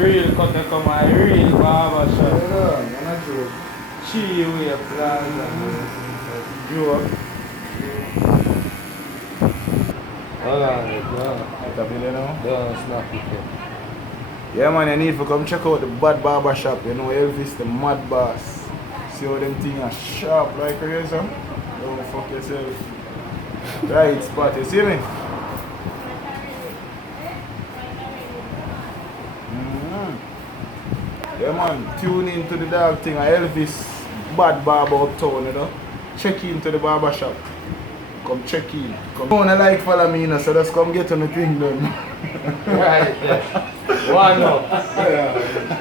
real cut they come a real barber shop. Yeah, I'm not sure. Chiway Plaza. Joke. Hold on, no. What a bill, you know? Don't snap it yet. Yeah, man, you need to come check out the Bad Barber Shop. You know, Elvis, the mad boss. See how them things are sharp like crazy. Don't fuck yourself. Right spot, you see me? Yeah, man, tune in to the dog thing. Elvis, Bad Barber Uptown, you know. Check in to the barber shop. Come check in. Come. Don't like follow me, you know, so just come get on the thing done. Right, yeah. One up. Yeah.